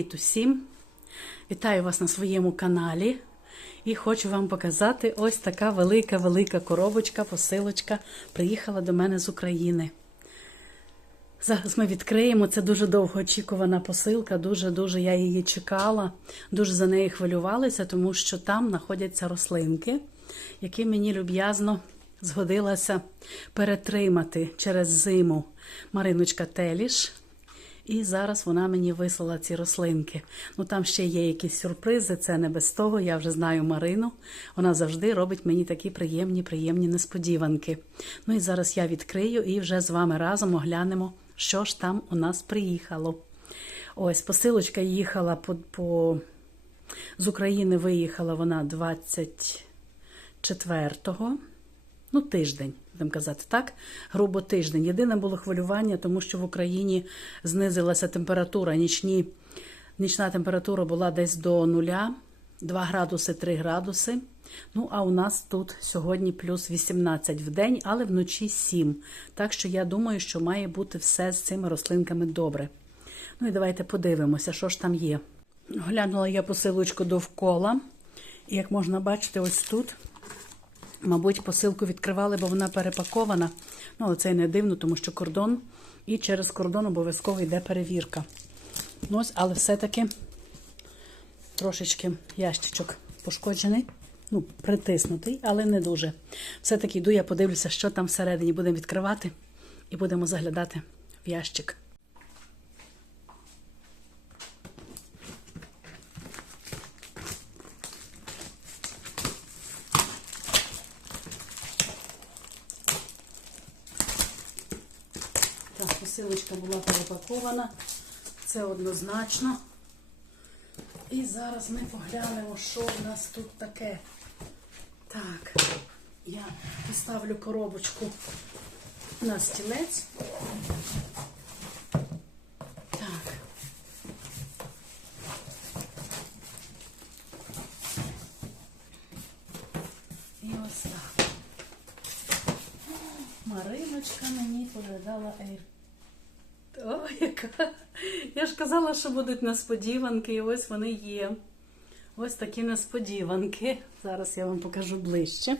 Привіт усім! Вітаю вас на своєму каналі і хочу вам показати ось така велика-велика коробочка, посилочка приїхала до мене з України. Зараз ми відкриємо. Це дуже довго очікувана посилка. Дуже-дуже я її чекала, дуже за неї хвилювалася, тому що там знаходяться рослинки, які мені люб'язно згодилася перетримати через зиму Мариночка Теліш. І зараз вона мені вислала ці рослинки. Ну там ще є якісь сюрпризи, це не без того. Я вже знаю Марину. Вона завжди робить мені такі приємні, приємні несподіванки. Ну і зараз я відкрию і вже з вами разом оглянемо, що ж там у нас приїхало. Ось посилочка їхала по, по... з України. Виїхала вона 24-го. Ну, тиждень, будемо казати так, грубо тиждень. Єдине було хвилювання, тому що в Україні знизилася температура. Нічні, нічна температура була десь до нуля, 2 градуси, 3 градуси. Ну, а у нас тут сьогодні плюс 18 в день, але вночі 7. Так що я думаю, що має бути все з цими рослинками добре. Ну і давайте подивимося, що ж там є. Глянула я посилочку довкола. І як можна бачити, ось тут. Мабуть, посилку відкривали, бо вона перепакована. Ну, але це не дивно, тому що кордон, і через кордон обов'язково йде перевірка. Ну, ось, але все-таки трошечки ящичок пошкоджений, ну, притиснутий, але не дуже. Все-таки йду, я подивлюся, що там всередині будемо відкривати, і будемо заглядати в ящик. Так, посилочка була перепакована. Це однозначно. І зараз ми поглянемо, що в нас тут таке. Так, я поставлю коробочку на стілець. Так. І ось так. Мариночка мені передала ейр. О, яка. Я ж казала, що будуть несподіванки, і ось вони є. Ось такі несподіванки. Зараз я вам покажу ближче.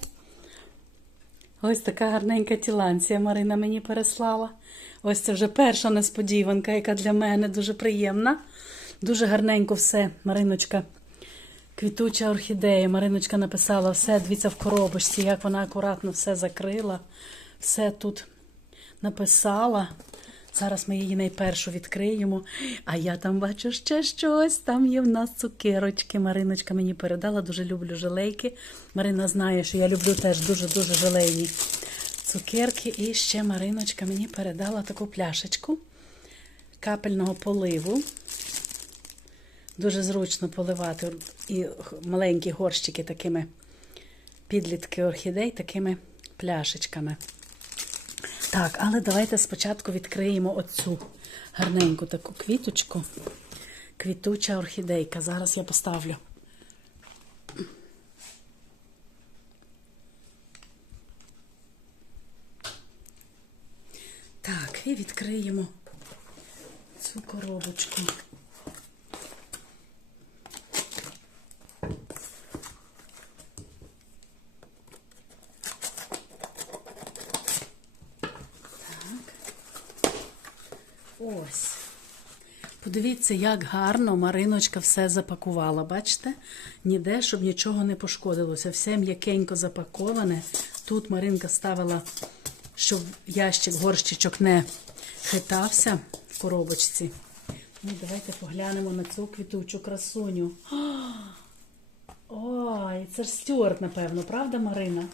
Ось така гарненька тіланція Марина мені переслала. Ось це вже перша несподіванка, яка для мене дуже приємна. Дуже гарненько все, Мариночка. Квітуча орхідея. Мариночка написала все, дивіться в коробочці, як вона акуратно все закрила, все тут написала. Зараз ми її найпершу відкриємо. А я там бачу ще щось. Там є в нас цукерочки. Мариночка мені передала, дуже люблю желейки. Марина знає, що я люблю теж дуже-дуже желейні цукерки. І ще Мариночка мені передала таку пляшечку капельного поливу. Дуже зручно поливати і маленькі горщики такими підлітки орхідей, такими пляшечками. Так, але давайте спочатку відкриємо оцю гарненьку таку квіточку. Квітуча орхідейка. Зараз я поставлю. Так, і відкриємо цю коробочку. Ось. Подивіться, як гарно Мариночка все запакувала. Бачите? Ніде, щоб нічого не пошкодилося. Все м'якенько запаковане. Тут Маринка ставила, щоб ящик, горщичок не хитався в коробочці. Ну, Давайте поглянемо на цю квітучу красуню. Ой, це ж Стюарт, напевно, правда, Марина?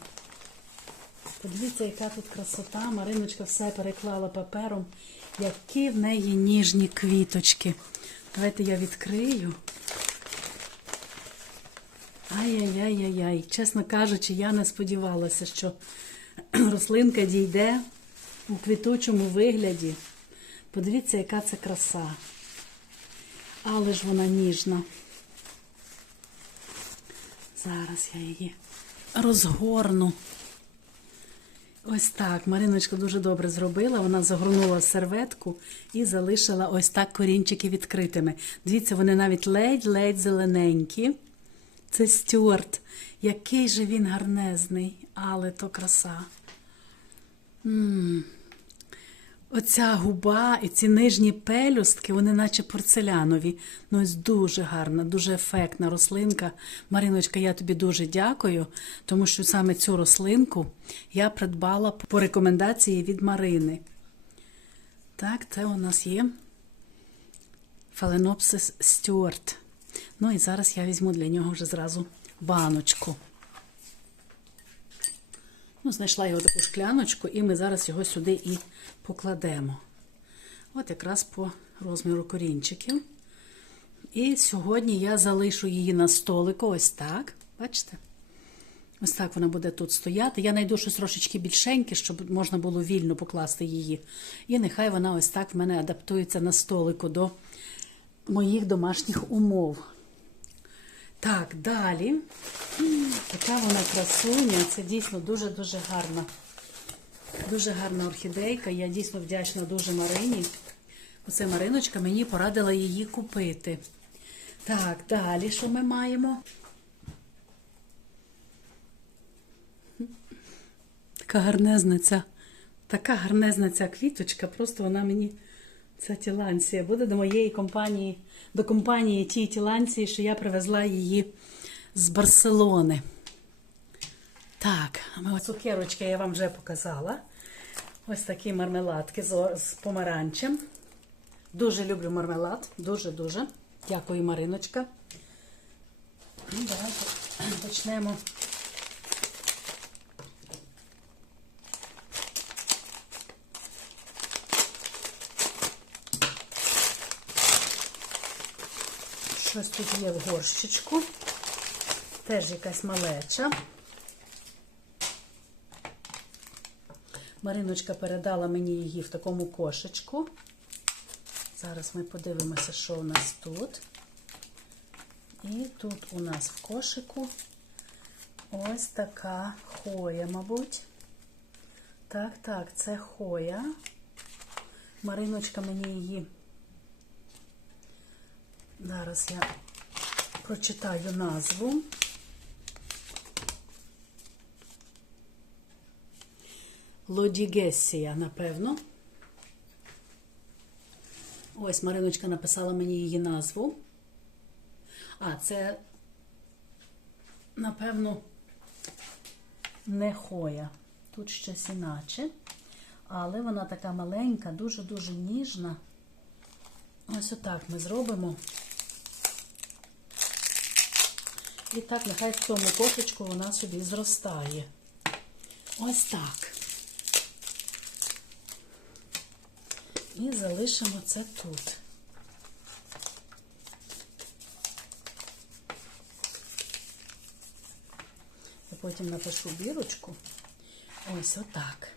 Подивіться, яка тут красота. Мариночка все переклала папером. Які в неї ніжні квіточки. Давайте я відкрию. Ай-яй-яй-яй-яй. Чесно кажучи, я не сподівалася, що рослинка дійде у квітучому вигляді. Подивіться, яка це краса. Але ж вона ніжна. Зараз я її розгорну. Ось так. Мариночка дуже добре зробила. Вона загорнула серветку і залишила ось так корінчики відкритими. Дивіться, вони навіть ледь-ледь зелененькі. Це Стюарт. Який же він гарнезний, але то краса. м Оця губа і ці нижні пелюстки, вони наче порцелянові. Ну, ось дуже гарна, дуже ефектна рослинка. Мариночка, я тобі дуже дякую, тому що саме цю рослинку я придбала по рекомендації від Марини. Так, це у нас є Фаленопсис Стюарт. Ну і зараз я візьму для нього вже зразу баночку. Ну, знайшла його таку шкляночку, і ми зараз його сюди і покладемо. От якраз по розміру корінчиків. І сьогодні я залишу її на столику, ось так. Бачите? Ось так вона буде тут стояти. Я знайду щось трошечки більшеньке, щоб можна було вільно покласти її. І нехай вона ось так в мене адаптується на столику до моїх домашніх умов. Так, далі. Така вона красуня. Це дійсно дуже-дуже гарна. Дуже гарна орхідейка. Я дійсно вдячна дуже Марині. Оце Мариночка мені порадила її купити. Так, далі що ми маємо? Така гарнезна така гарнезна ця квіточка, просто вона мені. Ця тіланція буде до моєї компанії, до компанії тієї тіланції, що я привезла її з Барселони. Так, а цукерочки я вам вже показала. Ось такі мармеладки з, з помаранчем. Дуже люблю мармелад. Дуже-дуже. Дякую, Мариночка. Ну, давайте почнемо. Щось тут є в горщичку. Теж якась малеча. Мариночка передала мені її в такому кошечку. Зараз ми подивимося, що у нас тут. І тут у нас в кошику ось така хоя, мабуть. Так, так, це хоя. Мариночка мені її. Зараз я прочитаю назву. Лодігесія, напевно. Ось Мариночка написала мені її назву. А, це, напевно, не хоя. Тут щось іначе. Але вона така маленька, дуже-дуже ніжна. Ось отак ми зробимо. І так, нехай в цьому кошечку вона собі зростає. Ось так. І залишимо це тут. Я потім напишу бірочку. Ось отак.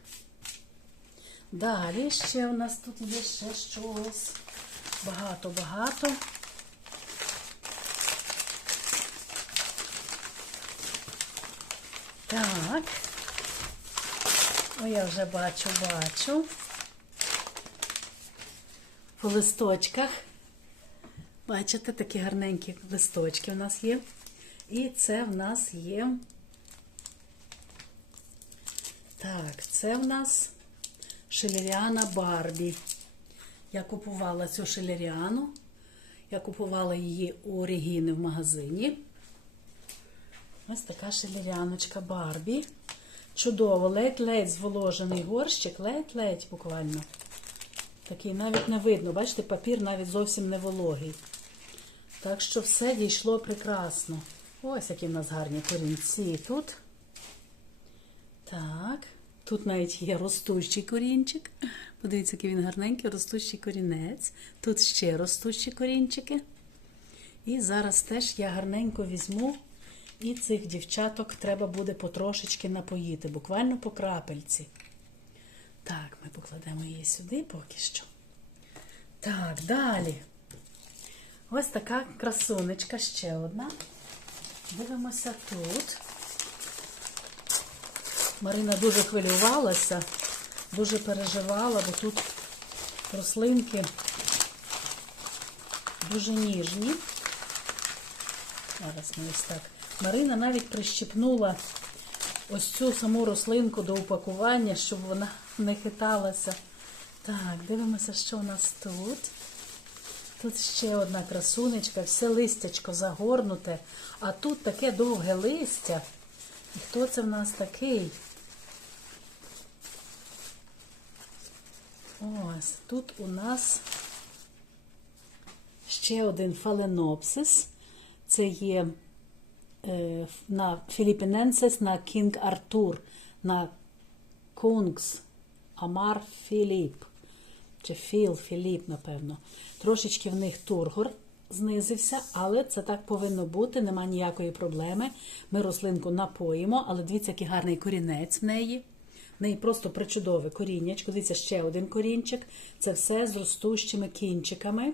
Далі ще у нас тут є ще щось. Багато-багато. Так. О, я вже бачу, бачу. По листочках. Бачите, такі гарненькі листочки у нас є. І це в нас є. Так, це в нас шелеріана Барбі. Я купувала цю шелеріану. Я купувала її у Регіни в магазині. Ось така шелеряночка Барбі. Чудово, ледь-ледь зволожений горщик, ледь-ледь буквально. Такий навіть не видно. Бачите, папір навіть зовсім не вологий. Так що все дійшло прекрасно. Ось які в нас гарні корінці тут. Так, тут навіть є ростущий корінчик. Подивіться, який він гарненький, ростущий корінець. Тут ще ростущі корінчики. І зараз теж я гарненько візьму. І цих дівчаток треба буде потрошечки напоїти, буквально по крапельці. Так, ми покладемо її сюди поки що. Так, далі. Ось така красунечка ще одна. Дивимося тут. Марина дуже хвилювалася, дуже переживала, бо тут рослинки дуже ніжні. Зараз ми ось так. Марина навіть прищипнула ось цю саму рослинку до упакування, щоб вона не хиталася. Так, дивимося, що у нас тут. Тут ще одна красунечка, все листячко загорнуте, а тут таке довге листя. І хто це в нас такий? Ось, тут у нас ще один фаленопсис. Це є на Філіппіненсис, на Кінг Артур, на Кунгс, Амар Філіп. Чи Філ, Філіп, напевно. Трошечки в них тургор знизився, але це так повинно бути, нема ніякої проблеми. Ми рослинку напоїмо, але дивіться, який гарний корінець в неї. В неї просто причудове коріннячко. Дивіться, ще один корінчик. Це все з ростущими кінчиками.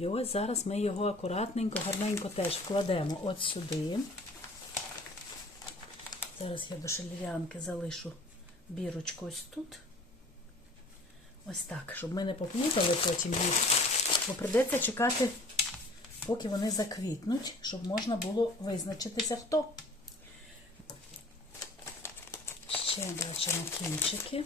І ось зараз ми його акуратненько, гарненько теж вкладемо от сюди. Зараз я до шалірянки залишу бірочку ось тут. Ось так, щоб ми не поплутали потім їх. Бо прийдеться чекати, поки вони заквітнуть, щоб можна було визначитися хто. Ще бачимо кінчики.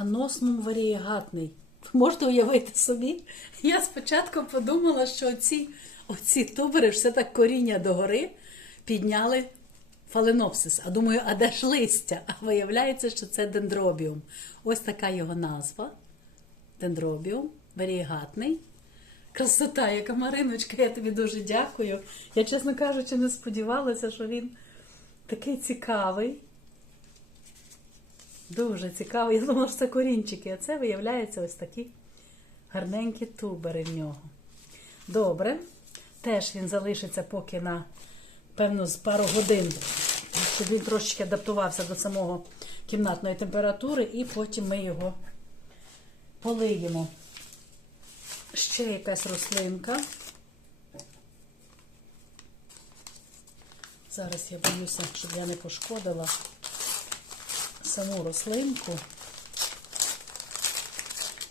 А носнум варієгатний. Можете уявити собі? Я спочатку подумала, що оці, оці тубери, все так коріння догори підняли фаленопсис. А думаю, а де ж листя? А виявляється, що це дендробіум. Ось така його назва. Дендробіум, варієгатний. Красота, яка Мариночка, я тобі дуже дякую. Я, чесно кажучи, не сподівалася, що він такий цікавий. Дуже цікаво. Я думала, що це корінчики, а це виявляється ось такі гарненькі тубери в нього. Добре. Теж він залишиться поки на, певно, з пару годин, щоб він трошечки адаптувався до самого кімнатної температури, і потім ми його полиємо. Ще якась рослинка. Зараз я боюся, щоб я не пошкодила саму рослинку.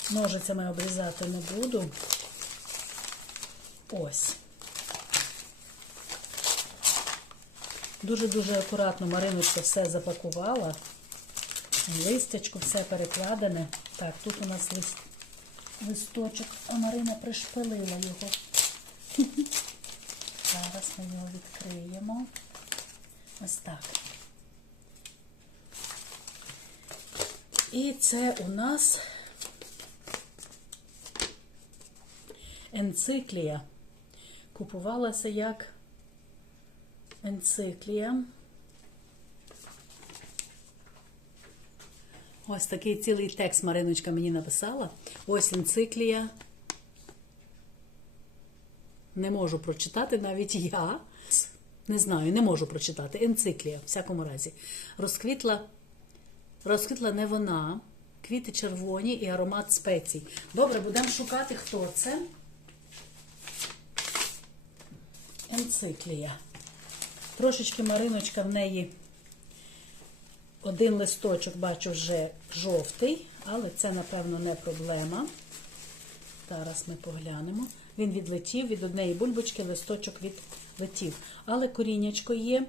Ножицями обрізати не буду. Ось. Дуже-дуже акуратно Мариночка все запакувала. Листячко все перекладене. Так, тут у нас лист, листочок, а Марина пришпилила його. Зараз ми його відкриємо. Ось так. І це у нас енциклія. Купувалася як енциклія. Ось такий цілий текст Мариночка мені написала. Ось енциклія. Не можу прочитати навіть я. Не знаю, не можу прочитати. Енциклія, в всякому разі. Розквітла Розквітла не вона, квіти червоні і аромат спецій. Добре, будемо шукати, хто це. Енциклія. Трошечки Мариночка в неї один листочок, бачу, вже жовтий, але це, напевно, не проблема. Зараз ми поглянемо. Він відлетів від однієї бульбочки, листочок відлетів. Але коріннячко є.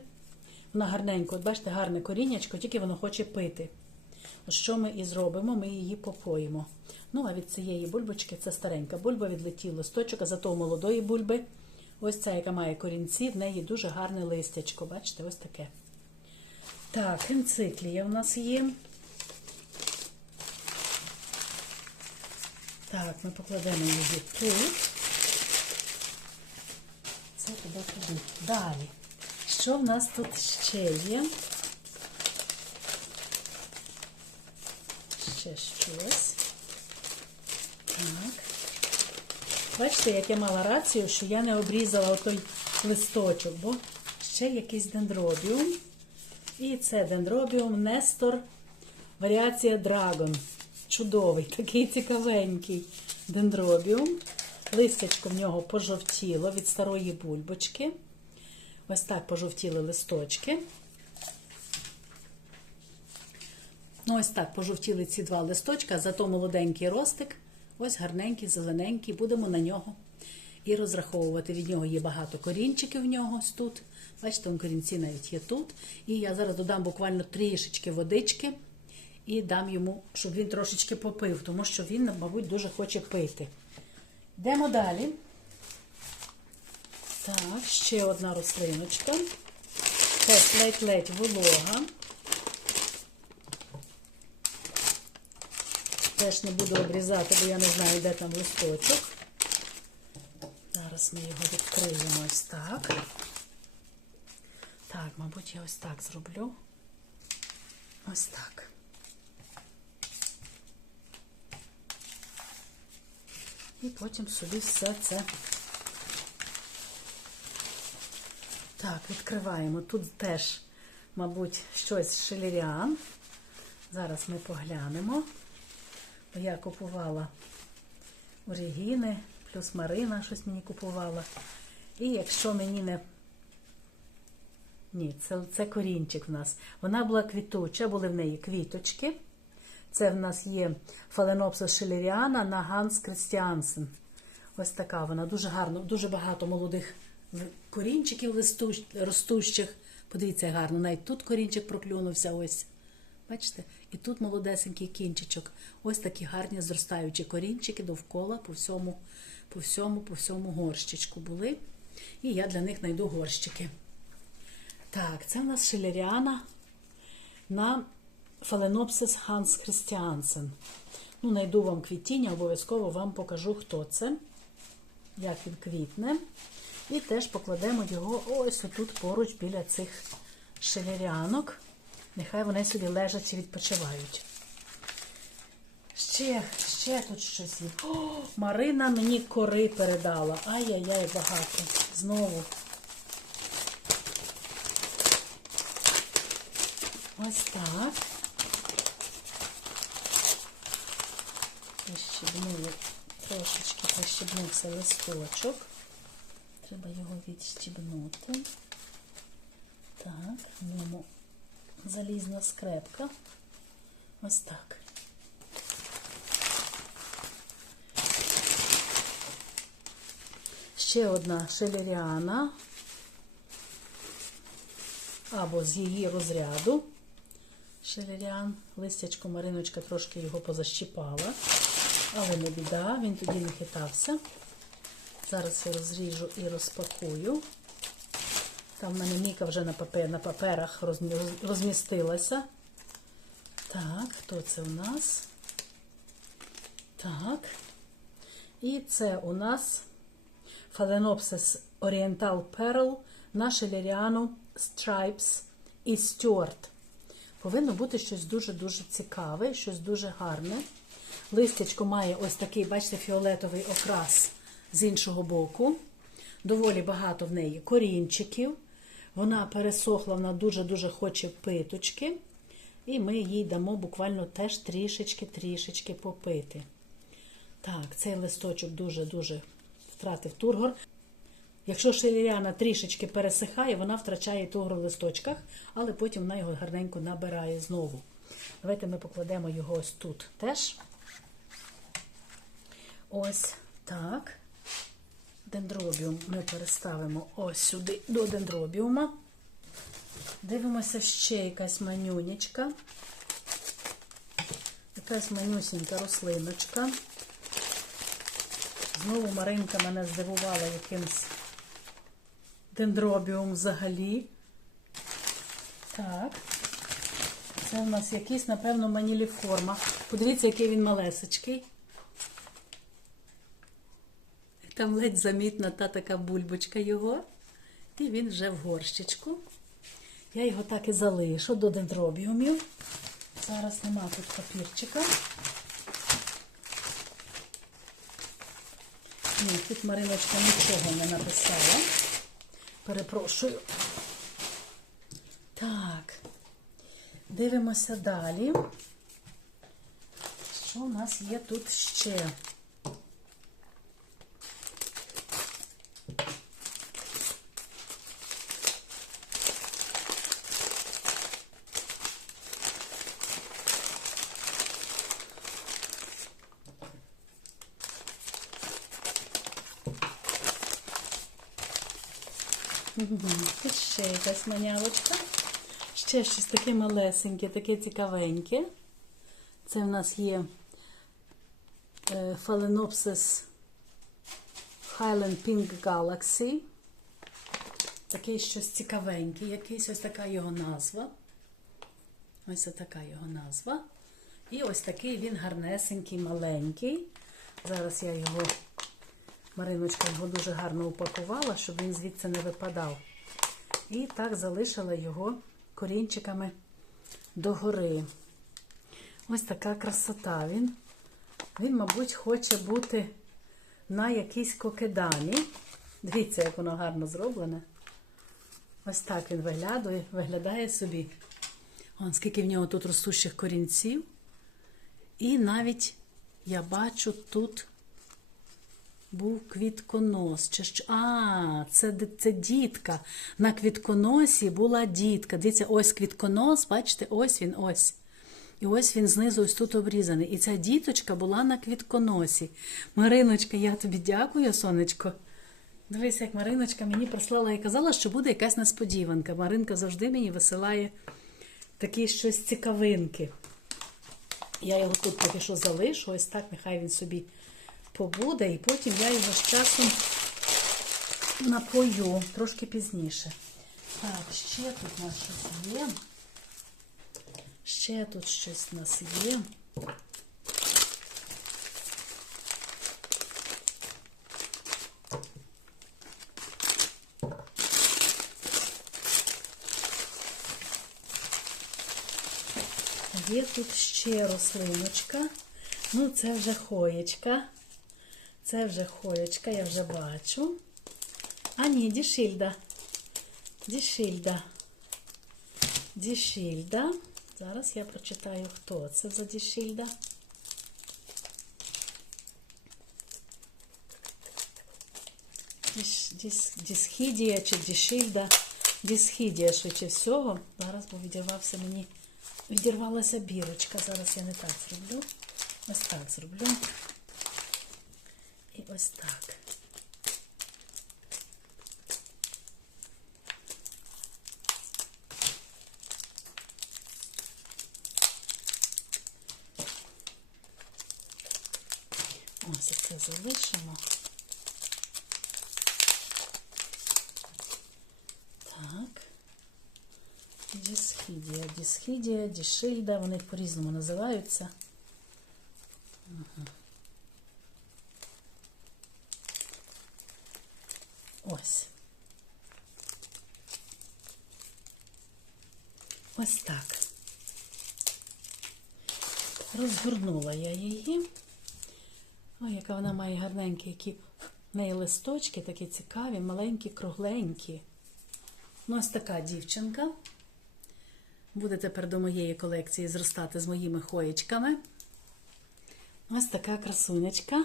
Вона гарненько, от бачите, гарне коріннячко, тільки воно хоче пити. Що ми і зробимо? Ми її попоїмо. Ну, а від цієї бульбочки це старенька бульба, відлетів листочок, а зато у молодої бульби, ось ця, яка має корінці, в неї дуже гарне листячко. Бачите, ось таке. Так, енциклія у нас є. Так, ми покладемо її тут. Це туди туди. Далі. Що в нас тут ще є? Щось. Так. Бачите, як я мала рацію, що я не обрізала отой листочок, бо ще якийсь дендробіум. І це дендробіум Нестор. Варіація Драгон. Чудовий, такий цікавенький дендробіум. Листячко в нього пожовтіло від старої бульбочки. Ось так пожовтіли листочки. Ну, ось так пожовтіли ці два листочка, зато молоденький ростик. Ось гарненький, зелененький. Будемо на нього і розраховувати. Від нього є багато корінчиків в нього ось тут. Бачите, он корінці навіть є тут. І я зараз додам буквально трішечки водички і дам йому, щоб він трошечки попив, тому що він, мабуть, дуже хоче пити. Йдемо далі. Так, ще одна рослиночка. Теж ледь-ледь волога. Теж не буду обрізати, бо я не знаю, де там листочок. Зараз ми його відкриємо ось так. Так, мабуть, я ось так зроблю. Ось так. І потім собі все це. Так, відкриваємо. Тут теж, мабуть, щось шелеріан. Зараз ми поглянемо. Я купувала орігіни, плюс Марина щось мені купувала. І якщо мені не. Ні, це, це корінчик в нас. Вона була квітуча, були в неї квіточки. Це в нас є Фаленопсис шелеріана на Ганс Крістіансен. Ось така вона дуже гарно, дуже багато молодих корінчиків листу- ростущих. Подивіться гарно, навіть тут корінчик проклюнувся. Ось. Бачите? І тут молодесенький кінчичок. Ось такі гарні зростаючі корінчики довкола по всьому, по всьому, по всьому горщичку були. І я для них знайду горщики. Так, це в нас шелеріана на Фаленопсис Ханс Христіансен. Ну, найду вам квітіння, обов'язково вам покажу, хто це, як він квітне. І теж покладемо його ось отут поруч біля цих шелеріанок. Нехай вони собі лежать і відпочивають. Ще, ще тут щось є. О, Марина мені кори передала. Ай-яй-яй, багато. Знову. Ось так. Прищебнули, трошечки прищебнувся листочок. Треба його відщебнути. Так, в ньому залізна скрепка. Ось так. Ще одна шелеріана або з її розряду. Шелеріан, листячко Мариночка трошки його позащіпала, але не біда, він тоді не хитався. Зараз я розріжу і розпакую. Там в мене Міка вже на, папер, на паперах розмістилася. Так, хто це у нас? Так. І це у нас Phalaenopsis Oriental Pearl на шелеріану Stripes і Stuart. Повинно бути щось дуже-дуже цікаве, щось дуже гарне. Листячко має ось такий, бачите, фіолетовий окрас з іншого боку. Доволі багато в неї корінчиків. Вона пересохла, вона дуже-дуже хоче питочки. І ми їй дамо буквально теж трішечки-трішечки попити. Так, цей листочок дуже-дуже втратив тургор. Якщо шелеріана трішечки пересихає, вона втрачає тугор в листочках, але потім вона його гарненько набирає знову. Давайте ми покладемо його ось тут теж. Ось так. Дендробіум ми переставимо ось сюди до дендробіума. Дивимося ще якась манюнечка. Якась манюсінька рослиночка. Знову Маринка мене здивувала якимсь дендробіум взагалі. Так. Це у нас якийсь, напевно, маніліформа. Подивіться, який він малесечкий. Там ледь замітна та така бульбочка його. І він вже в горщичку. Я його так і залишу до дендробіумів. Зараз нема тут папірчика. Ні, тут Мариночка нічого не написала. Перепрошую. Так. Дивимося далі. Що у нас є тут ще? Тут ще якась манявочка. Ще щось таке малесеньке, таке цікавеньке. Це в нас є е, Phalaenopsis Highland Pink Galaxy. Такий щось цікавенький, якийсь ось така його назва. Ось така його назва. І ось такий він гарнесенький, маленький. Зараз я його, Мариночка його дуже гарно упакувала, щоб він звідси не випадав. І так залишила його корінчиками догори. Ось така красота. Він, він, мабуть, хоче бути на якійсь кокедамі. Дивіться, як воно гарно зроблене. Ось так він виглядає, виглядає собі. Вон, скільки в нього тут ростущих корінців. І навіть я бачу тут був квітконос. Чи що? А, це, це дітка. На квітконосі була дітка. Дивіться, ось квітконос, бачите, ось він, ось. І ось він знизу ось тут обрізаний. І ця діточка була на квітконосі. Мариночка, я тобі дякую, сонечко. Дивись, як Мариночка мені прислала і казала, що буде якась несподіванка. Маринка завжди мені висилає такі щось цікавинки. Я його тут поки що залишу, ось так, нехай він собі побуде, і потім я його з часом напою трошки пізніше. Так, ще тут у нас щось є. Ще тут щось у нас є. Є тут ще рослиночка. Ну, це вже хоєчка. Це вже хоєчка, я вже бачу. А ні, дішильда. Дішильда. Дішильда. Зараз я прочитаю, хто це за дішильда. Діш, діс, дісхідія чи дішильда. Дісхідія, швидше всього. Зараз бо відірвався мені. Відірвалася бірочка. Зараз я не так зроблю. Ось так зроблю. Ось так. Ось це залишимо. Так. Дісхідія, дісхідія, дішильда, вони по-різному називаються. Ось. Ось так. Розгорнула я її. Ой, яка вона має гарненькі, які в неї листочки такі цікаві, маленькі, кругленькі. Ну, ось така дівчинка. Буде тепер до моєї колекції зростати з моїми хоєчками. Ось така красунечка.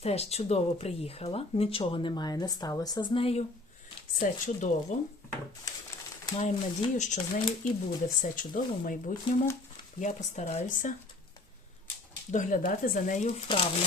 Теж чудово приїхала. Нічого немає, не сталося з нею. Все чудово. Маємо надію, що з нею і буде все чудово в майбутньому. Я постараюся доглядати за нею вправно.